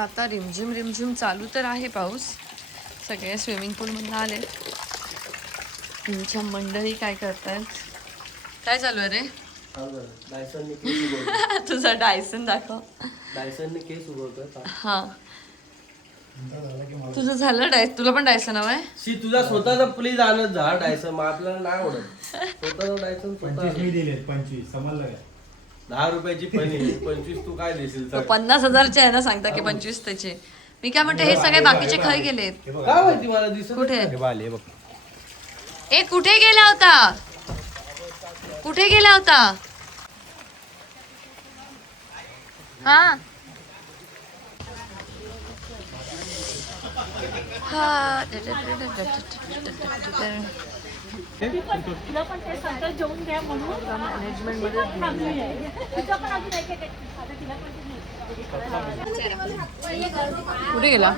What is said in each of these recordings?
आता रिमझिम रिमझिम चालू तर आहे पाऊस. सगळे स्विमिंग पूलमधून आले. तुमच्या मंडळी काय करतायत? काय चालू आहे रे? तुझा डायसन दाखव. डायसनने केस उगवतोय. हा तुझं झालं तुला पण डायसन हवंय? तुझा स्वतःचा प्लीज आणत जा डायसन. मग आपल्याला नाही आवडत स्वतःचा डायसन. 25 मी दिले 25 समजलं काय? 10 रुपयाची पण 25 तू काय देशील? 50,000चे आहे ना, सांगता की 25 त्याचे. मी काय म्हणते, हे सगळे बाकीचे खय गेलेत. काय माहिती मला दिसत कुठे? बघ ए कुठे गेला होता? कुठे गेला होता? हा हा कुठे गेला?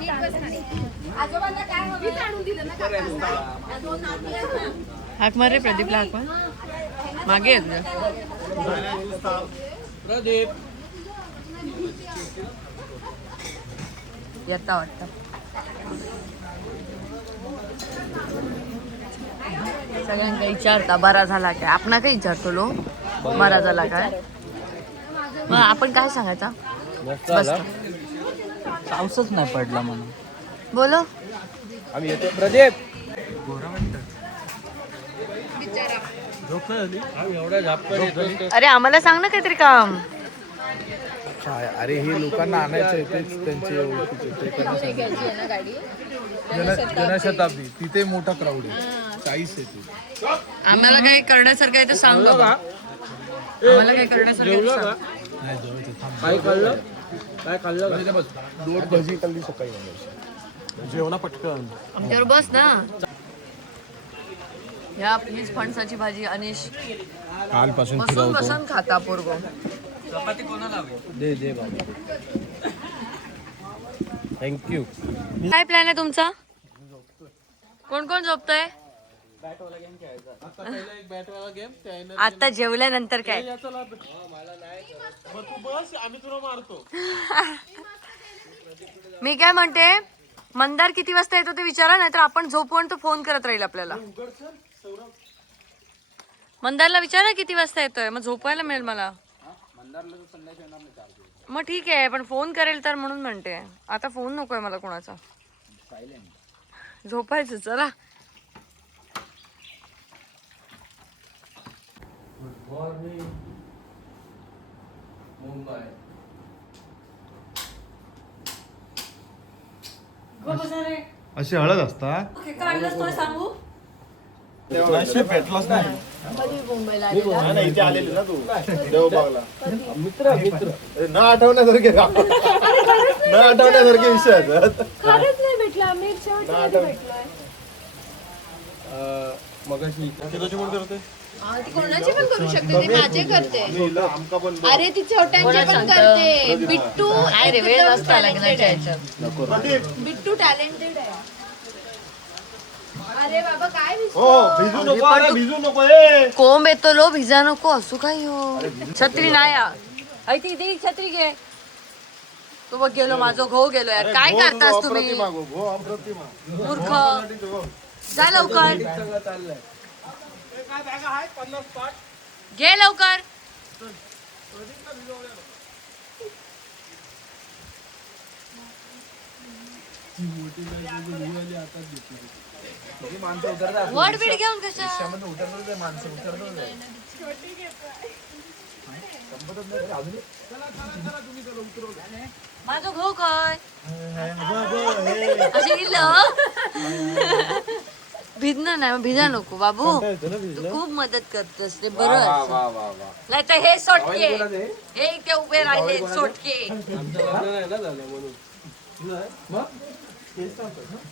हाक मार रे प्रदीपला, हाक मार. मागे येत प्रदीप. येता वाटतं. सगळ्यांना विचारता बरा झाला काय? आपण काय विचारतो लो बरा झाला काय? मग आपण काय सांगायचा? बस पाऊसच नाही पडला म्हणून बोलो. आम्ही येतो. प्रदीप एवढ्या झापकन. अरे आम्हाला सांग ना काहीतरी काम. अरे हे लोकांना आणायचं आहे, तेच त्यांचे ओळखीचे जनशताब्दी तिथे मोठा क्राऊड आहे. 40 आहे ते. आम्हाला काही करण्यासारखं आहे तर सांग बाबा. आम्हाला काही करण्यासारखं आहे तर सांग. नाही जवळच आहे, थांब. काय खाल्लं? काय खाल्लं? बस 2 भजी खाल्ली सकाळी. जेवणा पटकन आमच्यावर बस ना. या प्लीज फणसाची भाजी अनिश कालपासून बसून बसून खाता पोरगो. चपाती कोणाला हवी? दे बाबा. थँक्यू. काय प्लॅन आहे तुमचा? कोण कोण झोपतंय? आता जेवल्यानंतर काय? मी काय म्हणते, मंदार किती वाजता येतो ते विचारा, नाहीतर आपण झोपवून तो फोन करत राहील आपल्याला. मंदारला विचारा किती वाजता येतोय, मग झोपवायला मिळेल मला. मग ठीक आहे, पण फोन करेल तर म्हणून म्हणते. आता फोन नकोय मला कोणाचा. झोपायचं. चला गुड मॉर्निंग मुंबई. अशी हळद असतात. भेटलाच नाही. इथे आलेली ना तू देवबागला. मित्र मित्र न आठवण्यासारखे न आठवण्यासारखे विषय आहेत. खरंच नाही भेटला. आम्ही शेवटच्या भेटलोय. मगाशी तुझी कोण करते? ती कोणाची पण करू शकते, ती माझे करते. अरे ती छोट्यांचे पण करते. बिट्टू काय रे, वेळ नसता लग्नाच्या ह्याच्यात. बिट्टू टॅलेंटेड आहे. अरे बाबा काय हो भिजू नको. अरे भिजू नको. ए कोंब येतो लो, भिजा नको असू काही हो. छत्री नाही ऐकते दे, छत्री घे. तू बघ गेलो, माझं घो गेलो यार. काय करतास तुम्ही मूर्ख? जा लवकर, घे लवकर. वड बीड घेऊन कशा? माझं घो काय असे गेलं. भिजणं नाही, भिजा नको बाबू. तू खूप मदत करतोस रे. बरं नाही तर हे सोटके, हे इथे उभे राहिले सोटके.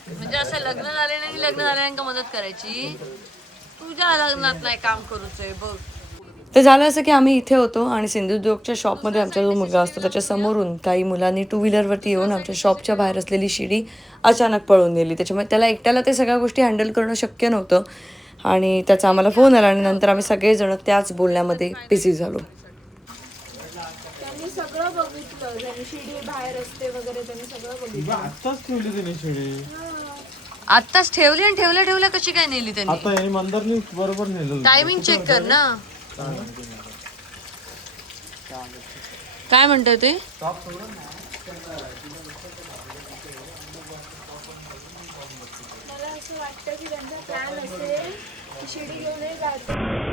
म्हणजे असं लग्न झाले नाही, लग्न झाल्यानंतर मदत करायची. तुझ्या लग्नात नाही काम करूच बघ. ते झालं असं की आम्ही इथे होतो आणि सिंधुदुर्गच्या शॉपमध्ये आमचा जो मुलगा असतो त्याच्या समोरून काही मुलांनी 2 व्हीलरवरती येऊन आमच्या शॉपच्या बाहेर असलेली शिडी अचानक पळून नेली. त्याच्यामुळे त्याला एकट्याला ते सगळ्या गोष्टी हँडल करणं शक्य नव्हतं आणि त्याचा आम्हाला फोन आला आणि नंतर आम्ही सगळेजण त्याच बोलण्यामध्ये बिझी झालो. त्यांनी सगळं बघितलं. शिडी बाहेर असते वगैरे केले त्यांनी सगळं बघितलं. आत्ताच ठेवली त्याने शिडी. आत्ताच ठेवली आणि ठेवल्या कशी काय नेली त्यांनी? आता हे मंदारनी बरोबर नेलं. टायमिंग चेक कर ना. काय म्हणतोय ते? मला असं वाटतं की त्यांचा प्लॅन असेल की शिडी घेऊनही जायचं.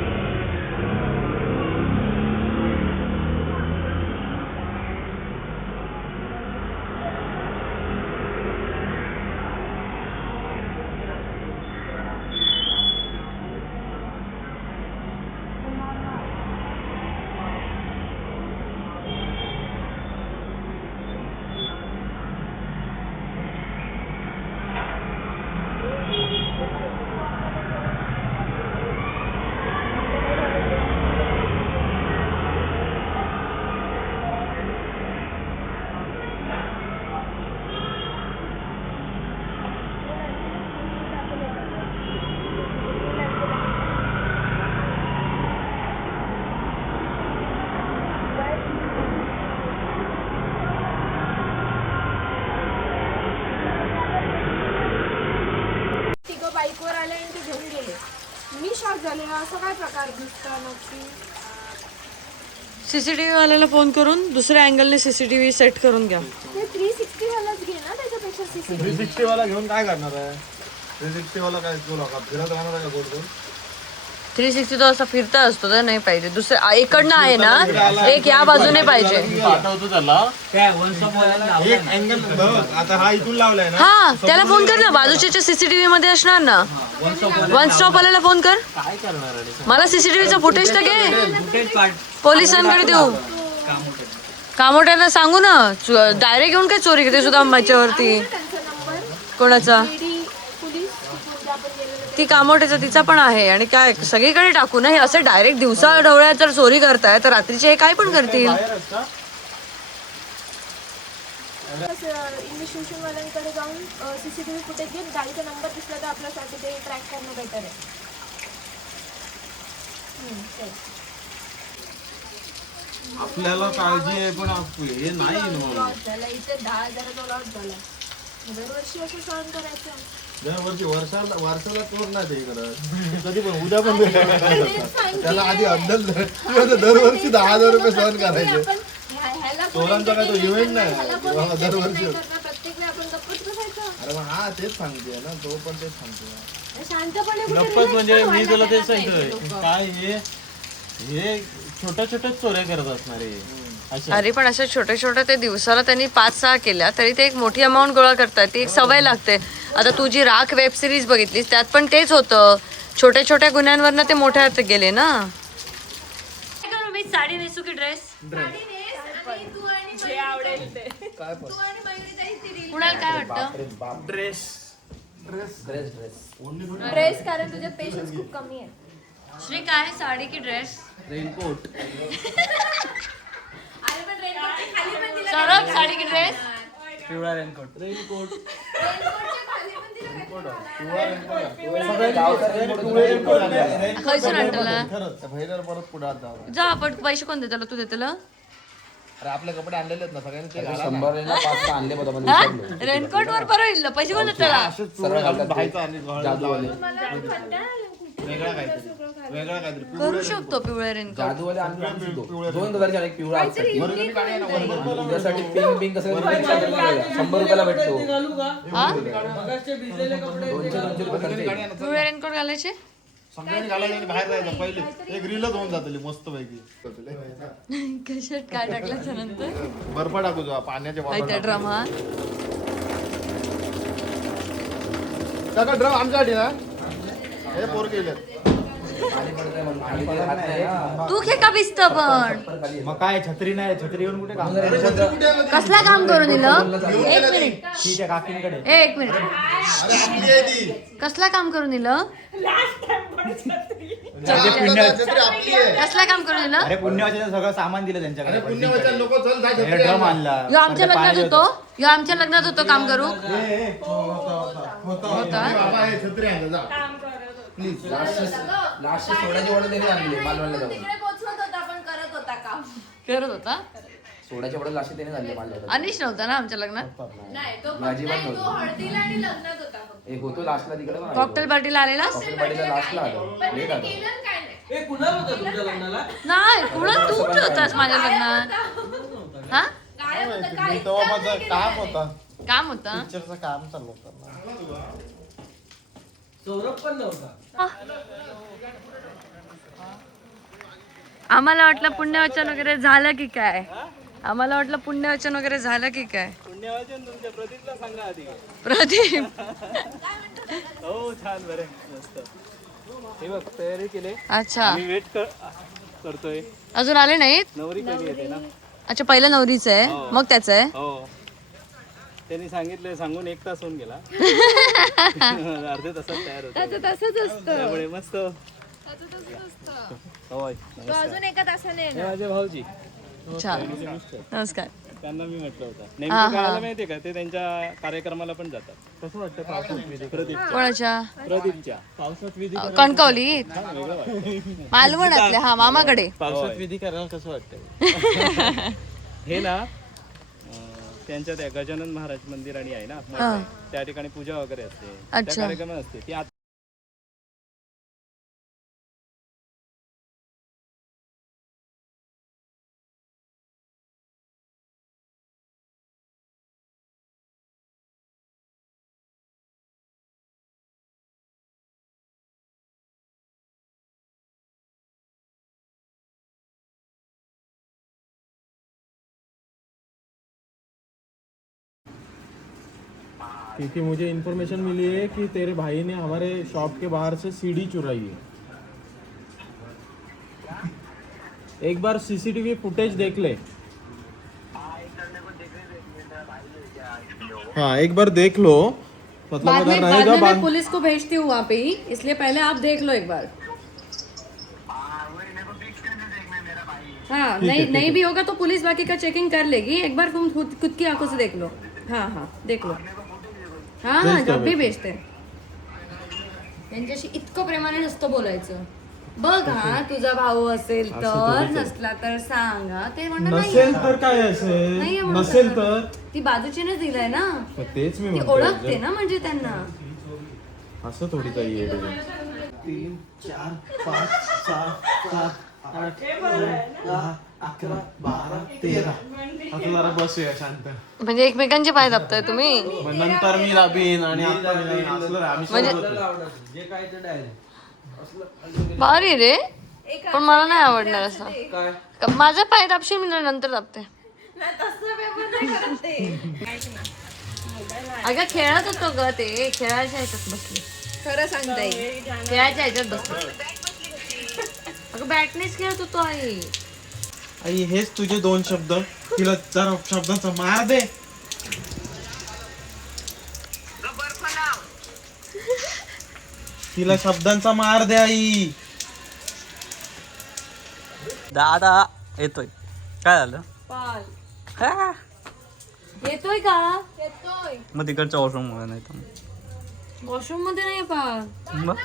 बाईकवर आले आणि ते घेऊन गेले. मी शॉक झाले, असा काय प्रकार दिसतो नक्की. सीसीटीव्ही वाल्याला फोन करून दुसऱ्या अँगलने सीसीटीव्ही सेट करून घ्या. ते 360 वालाच घे ना, त्याच्यापेक्षा CCTV. 360 वाला घेऊन काय करणार आहे? 360 वाला काय तू लोका फिरत राहणार आहे का गोल गोल? 360 तो असा फिरता असतो तर नाही पाहिजे. दुसऱ्या इकडनं आहे ना, एक या बाजूने पाहिजे. पाठवतो त्याला एक अँगल बघ. आता हा इथून लावलाय ना. हा त्याला फोन कर ना, बाजूच्या सीसीटीव्ही मध्ये असणार ना. वन स्टॉप वाल्याला फोन कर. काय करणार आहे? मला सीसीटीव्हीचा फुटेज तर घे, पोलिसांकडे देऊ. कामोट्याला सांगू ना, डायरेक्ट घेऊन काय चोरी करते सुद्धा माझ्यावरती. त्यांचा नंबर कोणाचा? ईडी पोलीस तिथे आपण गेलेलो. ती कामोट्याचा तिचा पण आहे. आणि काय सगळीकडे टाकू ना हे असं डायरेक्ट दिवसा ढवळ्यात जर चोरी करताय तर रात्रीचे हे काय पण करतील. इन्व्हेस्टिगेशन वाल्यांकडे जाऊन CCTV फुटेज घेऊन गाडीचा नंबर दिसला तर आपल्यासाठी ते ट्रॅक करणं बेटर आहे. आपल्याला काळजी आहे पण हे नाही त्याला इथे 10,000चा लॉट झाला. दरवर्षी असं सहन करायचं. दरवर्षी वर्षाला चोर नाही ते करत. कधी पण उद्या पण त्याला आधी अंडल दरवर्षी 10,000 रुपये सहन करायचे. चोरांचा काय तो इव्हेंट नाही दरवर्षी. प्रत्येक वेळी आपण गप्पच बसायचं. अरे मग हा तेच सांगते ना, तो पण तेच सांगतो. शांतपणे गप्पत म्हणजे मी तुला ते सांगितलंय काय हे छोट्या छोट्या चोऱ्या करत असणार आहे. अरे पण अशा छोट्या छोट्या ते दिवसाला त्यांनी 5-6 केल्या तरी ते एक मोठी अमाऊंट गोळा करतात. ती एक सवय लागते. आता तू जी राख वेब सिरीज बघितलीस त्यात पण तेच होतं. छोट्या छोट्या गुन्ह्यांवरनं ते मोठ्यात गेले ना. मी साडी नेसू की ड्रेस? जे आवडेल ते. कुणाला काय वाटतं? ड्रेस, कारण तुझ्यात पेशन्स खूप कमी आहे. श्री काय साडी की ड्रेस? रेनकोट सौरभ साडी की ड्रेस? पिवळा रेनकोट खयसून आणतला? परत पुढे जाऊ. जा आपण पैसे कोण देतला? तू देतला? अरे आपले कपडे आणलेले आहेत ना सगळ्यांनी ते घाला ना. रेनकोट वर बरं येईल पैसे कोण देतला? वेगळा काहीतरी करू शकतो पिवळे रेनकोट. जादूवाले आणून 2000 एक पिवळा उद्यासाठी पिंक पिंक कसं 100 रुपयाला भेटतो. हा? 200 रुपये खर्च. पिवळे रेनकोट घालायचे? सगळ्यांनी घालायचं आणि बाहेर जायचं. पहिले एक रीलच होऊन जातली मस्त पैकी. कशात काय टाकल्याच्या नंतर बर्फ टाकू जा पाण्याच्या माहिती ड्रामा. सगळं ड्रम आमच्यासाठी ना हे पोर गेले. तू घे का भिस्त पण? मग काय छत्री नाही, छत्री घेऊन कुठे काम? कसला काम करून दिलं? एक मिनिट, तिच्या काकींकडे. एक मिनिट. कसला काम करून दिलं? कसला काम करून दिलं? अरे पुण्यवाच्याचं सगळं सामान दिलं त्यांच्याकडे. पुण्यवाचन लोक चल जा छत्री ड्रम आणला. यो आमच्या लग्नात होतो, यो आमच्या लग्नात होतो काम करू. होता बाबा हे छत्री आणलं जा. लास्ट सोडाची ऑर्डर त्यांनी आणली मालवणला जाऊन. तिकडे पोहोचवत होता पण करत होता काम. करत होता. सोडाच्या बॉटल लास्ट त्याने झाले माझ्या अनिश नव्हता ना आमच्या लग्नात? नाही तो अजिबात नाही, तो नव्हतं. हळदीला आणि लग्नात होता फक्त. एक होतो लास्टला तिकडे पण कॉकटेल पार्टीला आलेला? कॉकटेल पार्टीला लास्टला आलो पण लेट त्याने आलो केलं काय नाही. ए कुणाल होता तुमच्या लग्नाला? नाही, कुणाल तू कुठे होतास माझ्या लग्नात? हा? काय होतं काय तेव्हा माझं काम होता काम होतं? पिक्चरचं काम चालू होतं. सौरभ पण नव्हता. आम्हाला वाटलं पुण्यवचन वगैरे झालं की काय? आम्हाला वाटलं पुण्यवचन वगैरे झालं की काय? पुण्यवाचन तुमच्या प्रदीपला सांगा आधी. प्रदीप हो छान बरे मस्त. हे बघ तयारी केली. अच्छा, मी वेट करतोय. अजून आले नाहीत? नवरी कधी येते ना? अच्छा, पहिलं नवरीचं आहे, मग त्याचं आहे. हो त्यांनी सांगितलंय, सांगून 1 तास होऊन गेला. अर्धे तासात तयार होतो. त्याचं तसंच असतं. त्यामुळे मस्त. त्याचं तसंच असतं. होय तो अजून एका तासाने हे येणार. माझे भाऊजी अच्छा, नमस्कार. त्यांना मी म्हटलं होतं नेमकं काय माहितीये का, ते त्यांच्या कार्यक्रमाला पण जातात. कसं वाटतं पावसात विधी? कोणाच्या? प्रदीपच्या पावसात विधी कणकवली मालवणातले, हा मामाकडे. पावसात विधी करायला कसं वाटतं? हे ना त्यांच्या त्या गजानन महाराज मंदिर आणि आहे ना मोठं आहे. त्या ठिकाणी पूजा वगैरे असते, त्या अच्छा. कार्यक्रम असते ती क्योंकि मुझे इन्फॉर्मेशन मिली है कि तेरे भाई ने हमारे शॉप के बाहर से सीढ़ी चुराई है. एक बार सीसीटीवी फुटेज देख ले. हाँ एक बार देख लो, मतलब बाद अगर में रहेगा मैं पुलिस को भेजती हूँ वहाँ पे ही, इसलिए पहले आप देख लो एक बार. हाँ, नहीं भी होगा तो पुलिस बाकी का चेकिंग कर लेगी. एक बार तुम खुद की आंखों से देख लो. हाँ हाँ देख लो. हाँ हाँ जब भी भेजते त्यांच्याशी इतकं प्रेमाने नसतं बोलायचं. बघ हा तुझा भाऊ असेल तर, नसला तर सांगा. ते म्हणणं नसेल नाही तर काय असेल, नाहीये म्हणून नसेल सांगा. तर ती बाजूचीने दिलंय ना, तर तेच मी ती म्हणतोय. ओळखते ना म्हणजे त्यांना. असं थोडी काही आहे. 3 4 5 6 7 8 9 10 11 12 13. आपल्याला बसूया शांत. म्हणजे एकमेकांचे पाय दाबताय तुम्ही. मग नंतर मी राबीन आणि आता मी राबीन. असलं आम्ही म्हणजे सोबत होतो. आवडत जे काय ते डायरेक्ट भारी रे, पण मला नाही आवडणार असं. काय माझा पाय दाबशील मी नंतर दाबते. नाही, तसं पेपर नाही करत ते. अगं खेळत होतो ग, ते खेळायच्या ह्याच्यात बसले. खरं सांगताय. खेळायच्या ह्याच्यात बसले. अगं बॅटनेच खेळत होतो आई. आई हेच तुझे 2 शब्द, तिला जरा शब्दांचा मार दे. तिला शब्दांचा मार दे आई. दादा येतोय. काय झालं? पाल येतोय का? येतोय. मग तिकडच्या वॉशरूम मुळे नाही तर वॉशरूम मध्ये नाही पाल, मग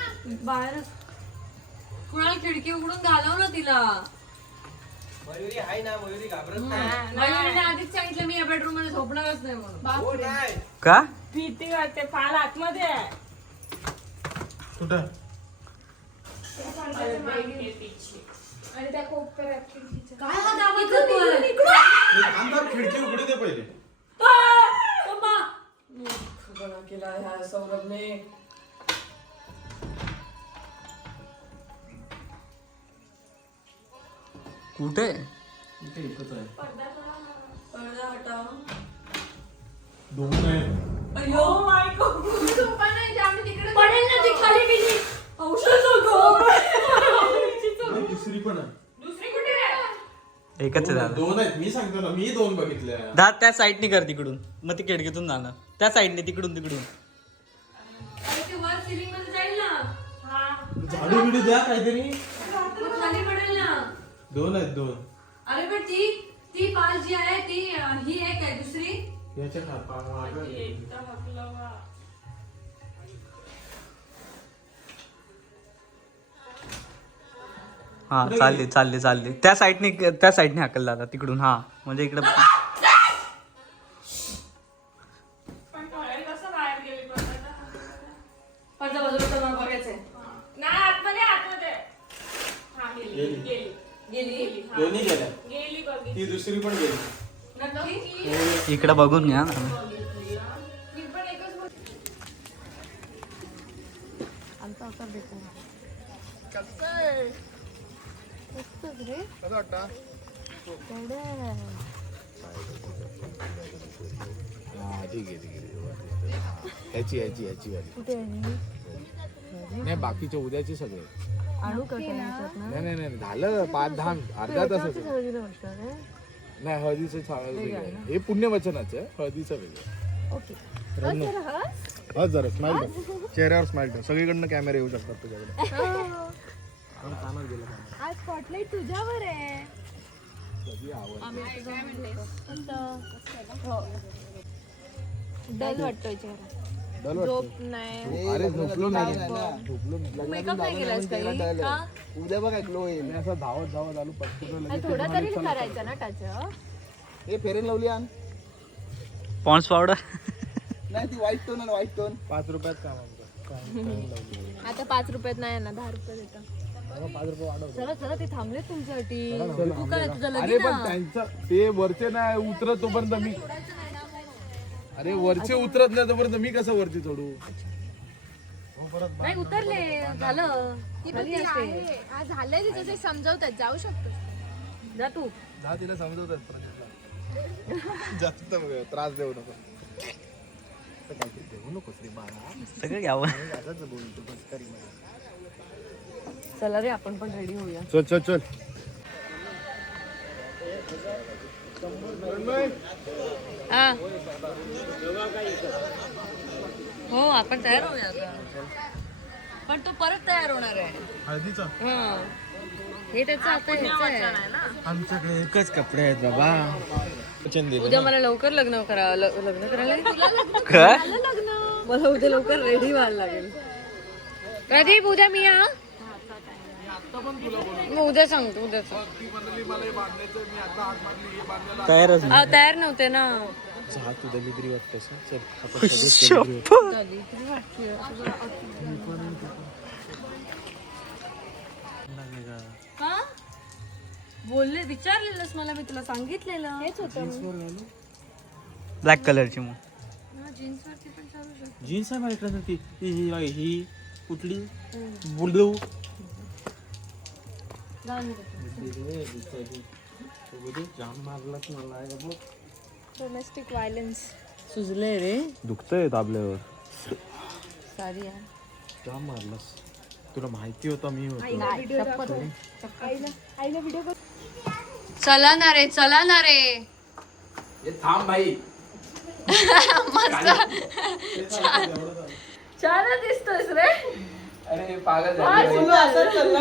बाहेर. कुणाला खिडकी उघडून घालव ना तिला. मयुरी आहे ना, मयुरी घाबरत नाही. मयुरीने आधीच सांगितलं मी या बेडरूम मध्ये झोपणारच नाही म्हणून. हो नाही. का भीती वाटते, पाल आतमध्ये आहे. कुठं? आणि त्या कोपऱ्यात खिडकीच्या. काय हा दाबत होतोय? अंधार खिडकी उघडी दे पहिले. खबरा केला ह्या सौरभने. कुठे? पडदा हटाव. 2 आहे. अयो माय गॉड, झोपा नाही, जे आम्ही तिकडे पडेल ना ती खाली गेली. औषध होतो. तिसरी पण आहे. दुसरी कुठे आहे? एकच आहे दादा. 2 आहेत, मी सांगतो ना, मी 2 बघितले. दादा त्या साईडनी कर तिकडून, मग ती खिडकीतून जाणार. त्या साईडने तिकडून तिकडून. अरे ते वर सिलिंग मध्ये जाईल ना. हा, झाडू बिडू द्या काहीतरी. मग खाली पडेल ना. 2 आहेत 2. अरे पण ती पाल जी आहे ती ही आहे काय दुसरी? याच्या मागं. हा चालली त्या साईडने हाकल दादा तिकडून. हा म्हणजे इकडं ती दुसरी पण गेली. इकडं बघून घ्या. ठीक आहे. ह्याची वाली नाही, बाकीचे उद्याचे सगळे. नाही झालं 5-10 अर्धा तासाचं. नाही हळदीचं वेगळं, हे पुण्यवचनाचं आहे, हळदीचं वेगळं. हस जरा स्माइल ठेव, चेहऱ्यावर स्माइल ठेव. सगळीकडनं कॅमेरा येऊ शकतात तुझ्याकडे. आज स्पॉटलाइट तुझ्यावर आहे. डल वाटतोय चेहरा. झोप नाही. अरे झोपलो नाही. मेकअप नाही केलास काही का? उद्या बघा ग्लो येईल. मी असं धावत आलो पटकन. थोडा तरी करायचं ना त्याचं. हे फेरेन लवली आण. पॉन्ड्स पावडर नाही ती व्हाईट टोन 5 रुपयात काम आमचं. आता 5 रुपयात नाही ना, 10 रुपये देतात. 5 रुपये वाढव. चला ते थांबले तुमच्यासाठी. तू काय तुझं अरे लगीन पण आहे? त्यांचं ते वरचे नाही उतरत तोपर्यंत मी. अरे वरचे उतरत नाही तोपर्यंत मी कसं वरती चढू. नाही उतरले झालं. खाली असते. आज झालंय तिचं ते समजवतात. जाऊ शकतो. जा तू. जा तिला समजवतात प्रदीपला. जास्त त्रास देऊ नको. काहीतरी देऊ नकोस रे बाळा. सगळं घ्यावं. असंच बोलतो मस्करीमध्ये. चला रे आपण पण रेडी होऊया. चल हा हो आपण तयार होऊया आता. पण तो परत तयार होणार आहे. हळदीचा हा हे त्याचं आता ह्याचं आहे. आमच्याकडे एकच कपडे आहेत बाबा. उद्या मला लवकर लग्न करायला नाही, तुला लग्न काय? मला उद्या लवकर रेडी व्हायला लागेल. प्रदीप उद्या मी या. मग उद्या सांगतो उद्या तयारच तयार नव्हते ना. चहा तू दलिद्री वाटतेस. का बोलले विचारलेलंस मला, मी तुला सांगितलेलं. हेच होतं ब्लॅक कलरची मग जीन्स वरती पण चालू शकतो. जीन्स आहे माझ्याकडे ती ही कुठली बुलू. जाम मारलाच मला. Domestic violence. सुजले रे. दुखतंय दाबल्यावर. सारी आहे. जाम मारलास. तुला माहिती होतं मी होतो. आईला व्हिडिओ बघ. चला ना रे हे थांब भाई. छान दिसतोस रे. अरे पागल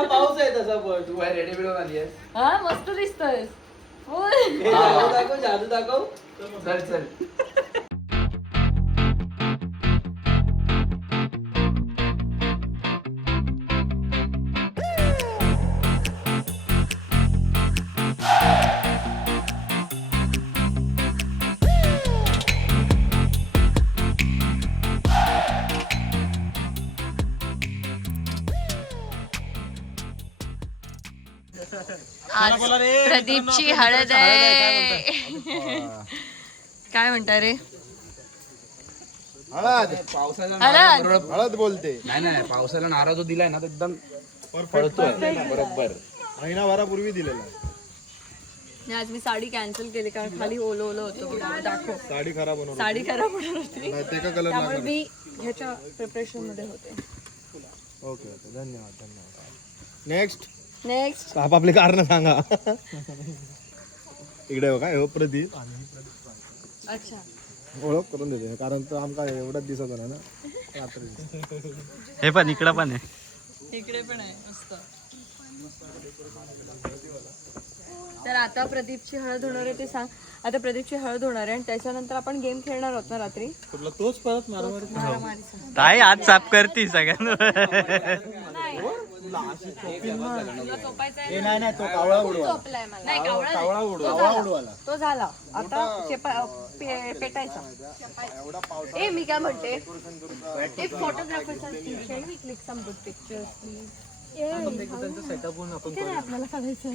पाऊस आहे तसा पण. तू काय रेडी बिडून आली आहेस. हा मस्त दिसतोस. जादू दाखव. चल आज प्रदीपची हळद आहे. काय म्हणता रे? हळद बोलते. नाही पावसाला नारळ जो दिलाय ना तो एकदम पडतोय बरोबर. महिनाभरापूर्वी दिलेला. आज मी साडी कॅन्सल केली कारण खाली ओलं होतं. दाखव. साडी खराब होणार होणार होती ते का कलर. त्यामुळे मी ह्याच्या प्रिपरेशन मध्ये होते. ओके धन्यवाद. नेक्स्ट नेक्स्ट आपापले कारण सांगा. इकडे बघा हो प्रदीप. अच्छा ओळख करून देते कारण तर आमका एवढाच दिसत होता ना रात्री. हे पण इकडं पण आहे. इकडे पण आहे मस्त. तर आता प्रदीपची हळद होणार आहे ते सांग. आता प्रदीपची हळद होणार आहे आणि त्याच्यानंतर आपण गेम खेळणार आहोत ना रात्री. तोच परत मारामारी. मारामारीचा. ताई आज साफ करती सगळ्यांना. नाही नाही तो कावळा उडवा झोपलाय मला. नाही कावळा नाही. कावळा उडवाला तो झाला आता पेटायचा. ए मी काय म्हणते ए फोटोग्राफर मी click some good pictures please. आपल्याला सांगायचं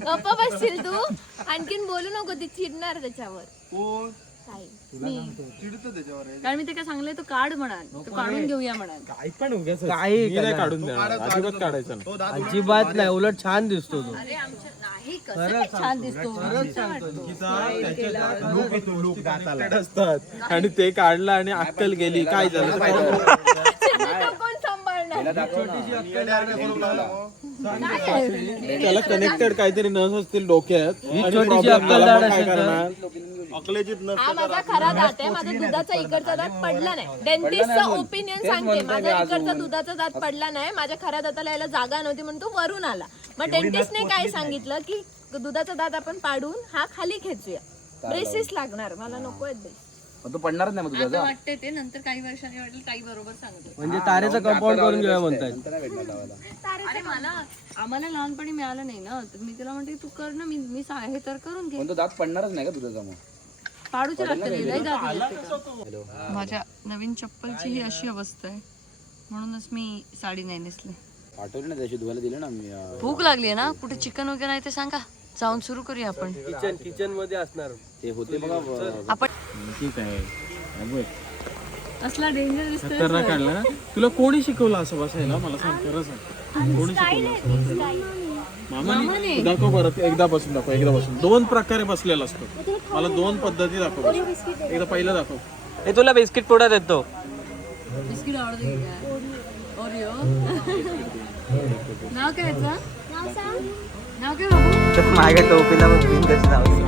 गप्प बसशील तू आणखीन बोलू नको ती चिडणार त्याच्यावर. काय चिडतो त्याच्यावर कारण मी ते काय सांगलंय तो काढ म्हणाल तो काढून घेऊया म्हणाल. काही पण उगाच नाही काढून देणार अजिबात काढायचं नाही. अजिबात नाही उलट छान दिसतो तो. अरे आमच्या नाही कसं काय छान दिसतो असतात आणि ते काढलं आणि अक्कल गेली काय झालं तर काय कोण सांभाळणार. त्याला कनेक्टेड काहीतरी नस असतील डोक्यात आणि छोटीशी problem अक्कल झाला, मग दाढ काय असेल तर? करणार? अकलेजीत हा माझा खरा दात आहे. माझा दुधाचा इकडचा दात पडला नाही. डेंटिस्टचं ओपिनियन सांगते माझा इकडचा दुधाचा दात पडला नाही. माझ्या खऱ्या दाताला यायला जागा नव्हती म्हणून तो वरून आला. मग डेंटिस्टने काय सांगितलं की दुधाचा दात आपण पाडून हा खाली खेचूया. ब्रेसेस लागणार मला नको आहेत ब्रेस. पण तो पडणारच नाही मग आता तुझा वाटते ते नंतर काही वर्षांनी वाटेल काही बरोबर सांगतो. म्हणजे तारेचं कंपाऊंड करून घेऊया म्हणतात. अरे मला आम्हाला लहानपणी मिळालं नाही ना तर मी तिला म्हणते तू कर ना मी हे तर करून घे. पण तो दात पडणारच नाही का तुझा मग पाडूचे लागतं लय जात. माझ्या नवीन चप्पलची ही अशी अवस्था आहे म्हणूनच मी साडी नाही नेसली. आठवलं ना त्याशी धुवायला दिलं ना मी भूक लागली ना कुठे चिकन वगैरे आहे ते सांगा जाऊन सुरू करूया आपण. किचन मध्ये असणार ते होते बघा आपण ठीक आहे असला डेंजर दिसतोय. खतरनाक काढला ना. तुला कोणी शिकवलं असं बसायला मला सांग खरं सांग. कोणी शिकवलं असं? मामाने दाखव परत एकदा बसून दाखव एकदा बसून. 2 प्रकारे बसलेला असतो. मला 2 पद्धती दाखव बसून. एकदा पहिलं दाखव. हे तुला बिस्किट पुडा देतो. बिस्किट आवडते ओरिओ. नाव काय याचं? नाव काय बाबू? माझ्या टोपीला पिन कशी लावली.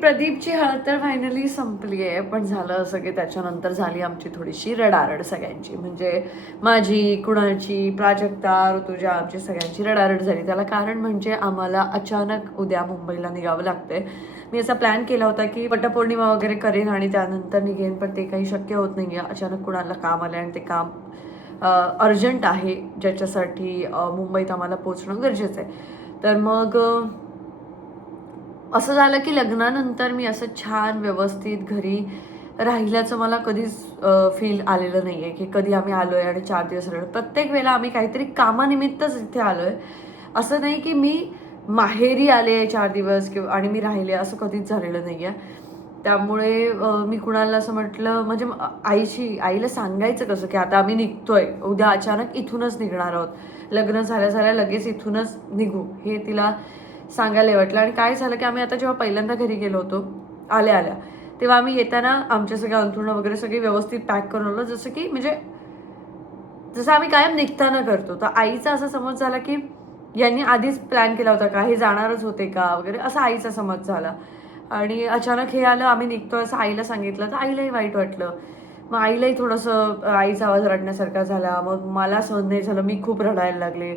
प्रदीपची हळद तर फायनली संपली आहे, पण झालं असं की त्याच्यानंतर झाली आमची थोडीशी रडारड सगळ्यांची, म्हणजे माझी, कुणाची, प्राजक्ता, ऋतुजा, आमची सगळ्यांची रडारड झाली. त्याला कारण म्हणजे आम्हाला अचानक उद्या मुंबईला निघावं लागतंय. मी असा प्लॅन केला होता की वटपौर्णिमा वगैरे करेन आणि त्यानंतर निघेन, पण ते काही शक्य होत नाही आहे. अचानक कुणाला काम आलं आणि ते काम अर्जंट आहे, ज्याच्यासाठी मुंबईत आम्हाला पोचणं गरजेचं आहे. तर मग असं झालं की लग्नानंतर मी असं छान व्यवस्थित घरी राहिल्याचं मला कधीच फील आलेलं नाही आहे, की कधी आम्ही आलो आहे आणि 4 दिवस राहिलो. प्रत्येक वेळेला आम्ही काहीतरी कामानिमित्तच इथे आलो आहे. असं नाही की मी माहेरी आले 4 दिवस किंवा आणि मी राहिले, असं कधीच झालेलं नाही आहे. त्यामुळे मी कुणाला असं म्हटलं, म्हणजे आईला सांगायचं कसं की आता आम्ही निघतोय, उद्या अचानक इथूनच निघणार आहोत, लग्न झाल्या लगेच इथूनच निघू, हे तिला सांगायला वाटलं. आणि काय झालं की आम्ही आता जेव्हा पहिल्यांदा घरी गेलो होतो आल्या तेव्हा आम्ही येताना आमच्या सगळ्या अंथरुणं वगैरे सगळी व्यवस्थित पॅक करून आलो, जसं आम्ही कायम निघताना करतो. तर आईचा असा समज झाला की यांनी आधीच प्लॅन केला होता का, हे जाणारच होते का वगैरे, असा आईचा समज झाला. आणि अचानक हे आलं, आम्ही निघतोय असं आईला सांगितलं, तर आईलाही वाईट वाटलं. मग आईलाही थोडंसं आईचा आवाज रडण्यासारखा झाला. मग मला सहन नाही झालं, मी खूप रडायला लागले.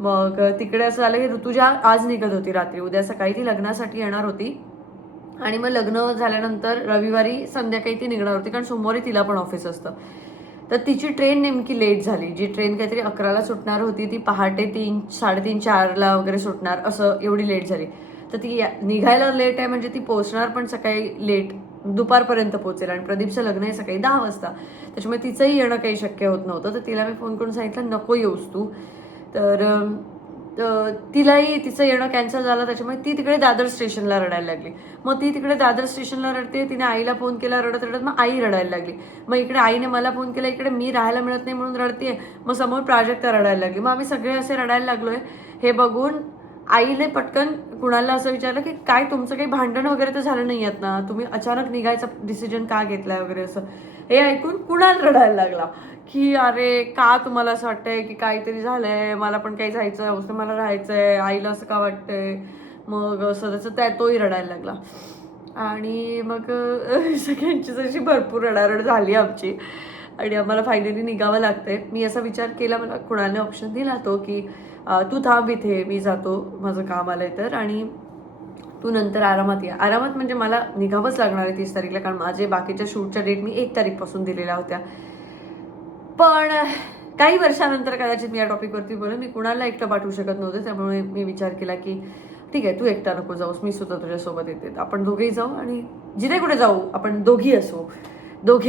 मग तिकडे असं झालं की ऋतुजा आज निघत होती रात्री, उद्या सकाळी ती लग्नासाठी येणार होती. आणि मग लग्न झाल्यानंतर रविवारी संध्याकाळी ती निघणार होती, कारण सोमवारी तिला पण ऑफिस असतं. तर तिची ट्रेन नेमकी लेट झाली. जी ट्रेन काहीतरी 11ला सुटणार होती ती पहाटे 3, 3:30, 4ला वगैरे सुटणार, असं एवढी लेट झाली. तर ती निघायला लेट आहे म्हणजे ती पोहोचणार पण सकाळी लेट, दुपारपर्यंत पोहोचेल. आणि प्रदीपचं लग्न आहे सकाळी 10 वाजता, त्याच्यामुळे तिचंही येणं काही शक्य होत नव्हतं. तर तिला मी फोन करून सांगितलं नको येऊस तू. तर तिलाही तिचं येणं कॅन्सल झालं, त्याच्यामुळे ती तिकडे दादर स्टेशनला रडायला लागली. मग ती तिकडे दादर स्टेशनला रडते, तिने आईला फोन केला रडत रडत, मग आई रडायला लागली. मग इकडे आईने मला फोन केला, इकडे मी राहायला मिळत नाही म्हणून रडतेय. मग समोर प्राजक्ता रडायला लागली. मग आम्ही सगळे असे रडायला लागलोय. हे बघून आईने पटकन कुणाला असं विचारलं की काय तुमचं काही भांडण वगैरे तर झालं नाही आहेत ना, तुम्ही अचानक निघायचा डिसिजन का घेतलाय वगैरे असं. हे ऐकून कुणाल रडायला लागला की अरे का तुम्हाला असं वाटतंय की काहीतरी झालंय, मला पण काही जायचं आहे, मला राहायचंय, आईला असं का वाटतंय. मग असं त्याचं तोही रडायला लागला. आणि मग सगळ्यांचीच अशी भरपूर रडारड झाली आमची आणि आम्हाला फायनली निघावं लागतंय. मी असा विचार केला, मला कुणाने ऑप्शन दिला तो की तू थांब इथे, मी जातो, माझं काम आलंय तर, आणि तू नंतर आरामात या. आरामात म्हणजे मला निघावंच लागणार आहे 30 तारीखला, कारण माझे बाकीच्या शूटच्या डेट मी 1 तारीखपासून दिलेल्या होत्या. पण काही वर्षानंतर कदाचित मी या टॉपिकवरती बोलेन. मी कुणाला एकटं पाठवू शकत नव्हते, त्यामुळे मी विचार केला की ठीक आहे, तू एकटा नको जाऊस, मी सुद्धा तुझ्यासोबत येते, आपण दोघेही जाऊ आणि जिथे कुठे जाऊ आपण दोघे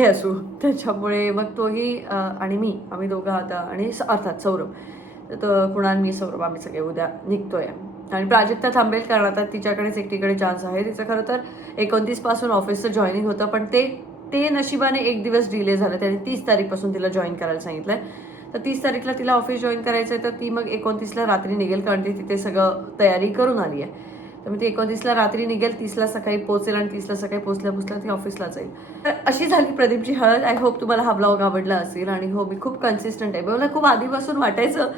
असू. त्याच्यामुळे मग तोही आणि आम्ही दोघं आता, आणि अर्थात सौरभ, तर कुणाल, मी, सौरभ, आम्ही सगळे उद्या निघतोय. आणि प्राजक्ता थांबेल, कारण आता तिच्याकडेच एकटीकडे चान्स आहे. तिचं खरं तर 29 पासून ऑफिसचं जॉईनिंग होतं, पण ते नशिबाने 1 दिवस डिले झालं. त्याने 30 तारीखपासून तिला जॉईन करायला सांगितलंय. तर 30 तारीखला तिला ऑफिस जॉईन करायचं आहे, तर ती मग 29ला रात्री निघेल, कारण ती तिथे सगळं तयारी करून आली आहे. तर मग ती 29ला रात्री निघेल, 30ला सकाळी पोहोचेल आणि 30ला सकाळी पोहोचल्या ती ऑफिसला जाईल. तर अशी झाली प्रदीपची हळद. आय होप तुम्हाला हा ब्लॉग आवडला असेल. आणि हो, मी खूप कन्सिस्टंट आहे. मला खूप आधीपासून वाटायचं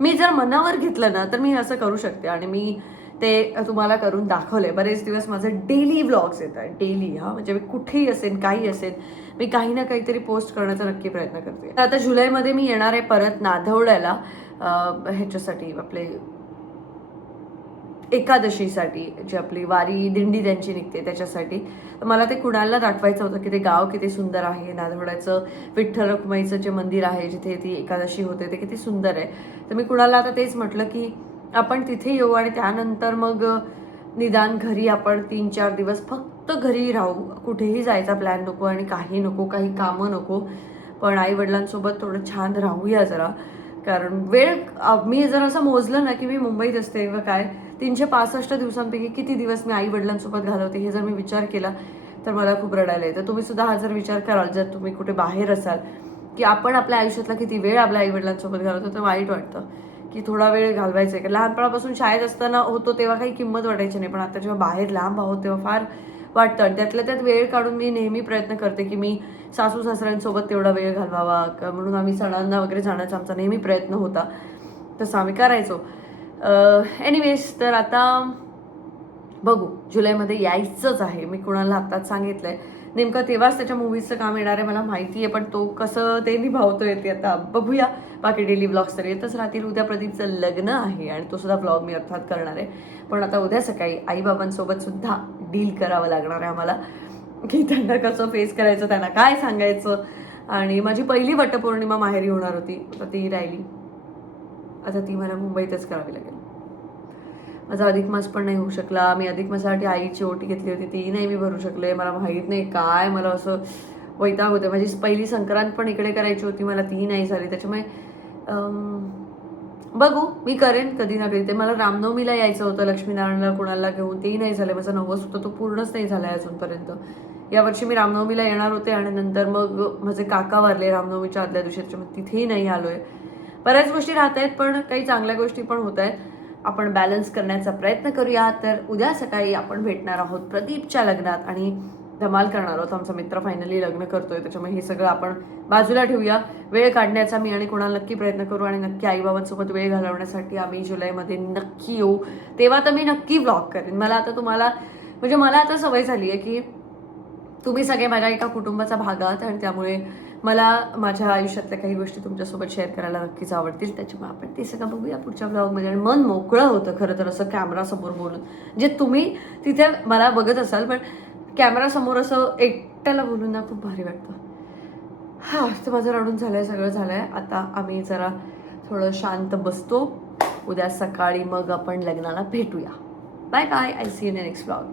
मी जर मनावर घेतलं ना तर मी असं करू शकते, आणि मी ते तुम्हाला करून दाखवलंय. बरेच दिवस माझे डेली व्लॉग्स येत आहेत, डेली. म्हणजे मी कुठेही असेल, काही असेल, मी काही ना काहीतरी पोस्ट करण्याचा नक्की प्रयत्न करते. तर आता जुलैमध्ये मी येणार आहे परत नाधवड्याला, ह्याच्यासाठी आपले एकादशीसाठी, जी आपली वारी दिंडी त्यांची निघते त्याच्यासाठी. तर मला ते कुणाला दाखवायचं होतं की ते गाव किती सुंदर आहे. नाधवड्याचं विठ्ठल रखुमाईचं जे मंदिर आहे जिथे ती एकादशी होते ते किती सुंदर आहे. तर मी कुणाला आता तेच म्हटलं की आपण तिथे येऊ आणि त्यानंतर मग निदान घरी आपण 3-4 दिवस फक्त घरी राहू, कुठेही जायचा प्लॅन नको आणि काही नको, काही कामं नको, पण आई वडिलांसोबत थोडं छान राहूया जरा. कारण वेळ मी जर असं मोजलं ना की मी मुंबईत असते व काय 365 दिवसांपैकी किती दिवस मी आई वडिलांसोबत घालवते, हे जर मी विचार केला तर मला खूप रडायला येतं. तुम्ही सुद्धा हा जर विचार कराल, जर तुम्ही कुठे बाहेर असाल, की आपण आपल्या आयुष्यातला किती वेळ आपल्या आई वडिलांसोबत घालवतो, तर वाईट वाटतं की थोडा वेळ घालवायचा आहे. लहानपणापासून शाळेत असताना होतो तेव्हा काही किंमत वाटायची नाही, पण आता जेव्हा बाहेर लांब आहोत तेव्हा फार वाटतं. आणि त्यातल्या त्यात वेळ काढून मी नेहमी प्रयत्न करते की मी सासू सासऱ्यांसोबत तेवढा वेळ घालवावा, म्हणून आम्ही सणांना वगैरे जाण्याचा आमचा नेहमी प्रयत्न होता, तसं आम्ही करायचो. एनिवेज, तर आता बघू, जुलैमध्ये यायचंच आहे. मी कुणाला आत्ताच सांगितलं आहे. नेमकं तेव्हाच त्याच्या मूवीजचं काम येणार आहे मला माहिती आहे, पण तो कसं ते निभावतोय ते आता बघूया. बाकी डेली ब्लॉग्स तर येतच राहतील. उद्या प्रदीपचं लग्न आहे आणि तो सुद्धा ब्लॉग मी अर्थात करणार आहे. पण आता उद्या सकाळी आईबाबांसोबत सुद्धा डील करावं लागणार आहे आम्हाला, की त्यांना कसं फेस करायचं, त्यांना काय सांगायचं. आणि माझी पहिली वटपौर्णिमा माहेरी होणार होती, आता ती राहिली. आता ती मला मुंबईतच करावी लागेल. माझा अधिक मास पण नाही होऊ शकला. मी अधिक मासासाठी आईची ओटी घेतली होती, ती नाही मी भरू शकले. मला माहीत नाही काय, मला असं वैताग होतं. माझी पहिली संक्रांत पण इकडे करायची होती, मला ती नाही झाली. त्याच्यामुळे बघू, मी करेन कधी ना कधी. ते मला रामनवमीला यायचं होतं लक्ष्मीनारायणला कुणाला घेऊन, तेही नाही झालं. माझा नवस होता तो पूर्णच नाही झाला आहे अजूनपर्यंत. यावर्षी मी रामनवमीला येणार होते आणि नंतर मग माझे काका वारले रामनवमीच्या आदल्या दिवशी, त्याच्यामुळे तिथेही नाही आलो आहे. बऱ्याच गोष्टी राहत आहेत, पण काही चांगल्या गोष्टी पण होत आहेत. आपण बॅलन्स करण्याचा प्रयत्न करूया. तर उद्या सकाळी आपण भेटणार आहोत प्रदीपच्या लग्नात आणि धमाल करणार आहोत. आमचा मित्र फायनली लग्न करतोय, त्याच्यामुळे हे सगळं आपण बाजूला ठेवूया. वेळ काढण्याचा मी आणि कोणाला नक्की प्रयत्न करू आणि नक्की आईबाबांसोबत वेळ घालवण्यासाठी आम्ही जुलैमध्ये नक्की येऊ. तेव्हा तर मी नक्की व्लॉग करेन. मला आता सवय झाली आहे की तुम्ही सगळे माझ्या एका कुटुंबाचा भाग आहात आणि त्यामुळे मला माझ्या आयुष्यातल्या काही गोष्टी तुमच्यासोबत शेअर करायला नक्कीच आवडतील. त्याच्यामुळे आपण ते सगळं बघूया पुढच्या ब्लॉगमध्ये. आणि मन मोकळं होतं खरं तर असं कॅमेरासमोर बोलून. जे तुम्ही तिथे मला बघत असाल, पण कॅमेरासमोर असं एकट्याला बोलून ना खूप भारी वाटतं. हां, तर माझं रडून झालं आहे, सगळं झालं आहे. आता आम्ही जरा थोडं शांत बसतो. उद्या सकाळी मग आपण लग्नाला भेटूया. Bye bye. I see in next blog.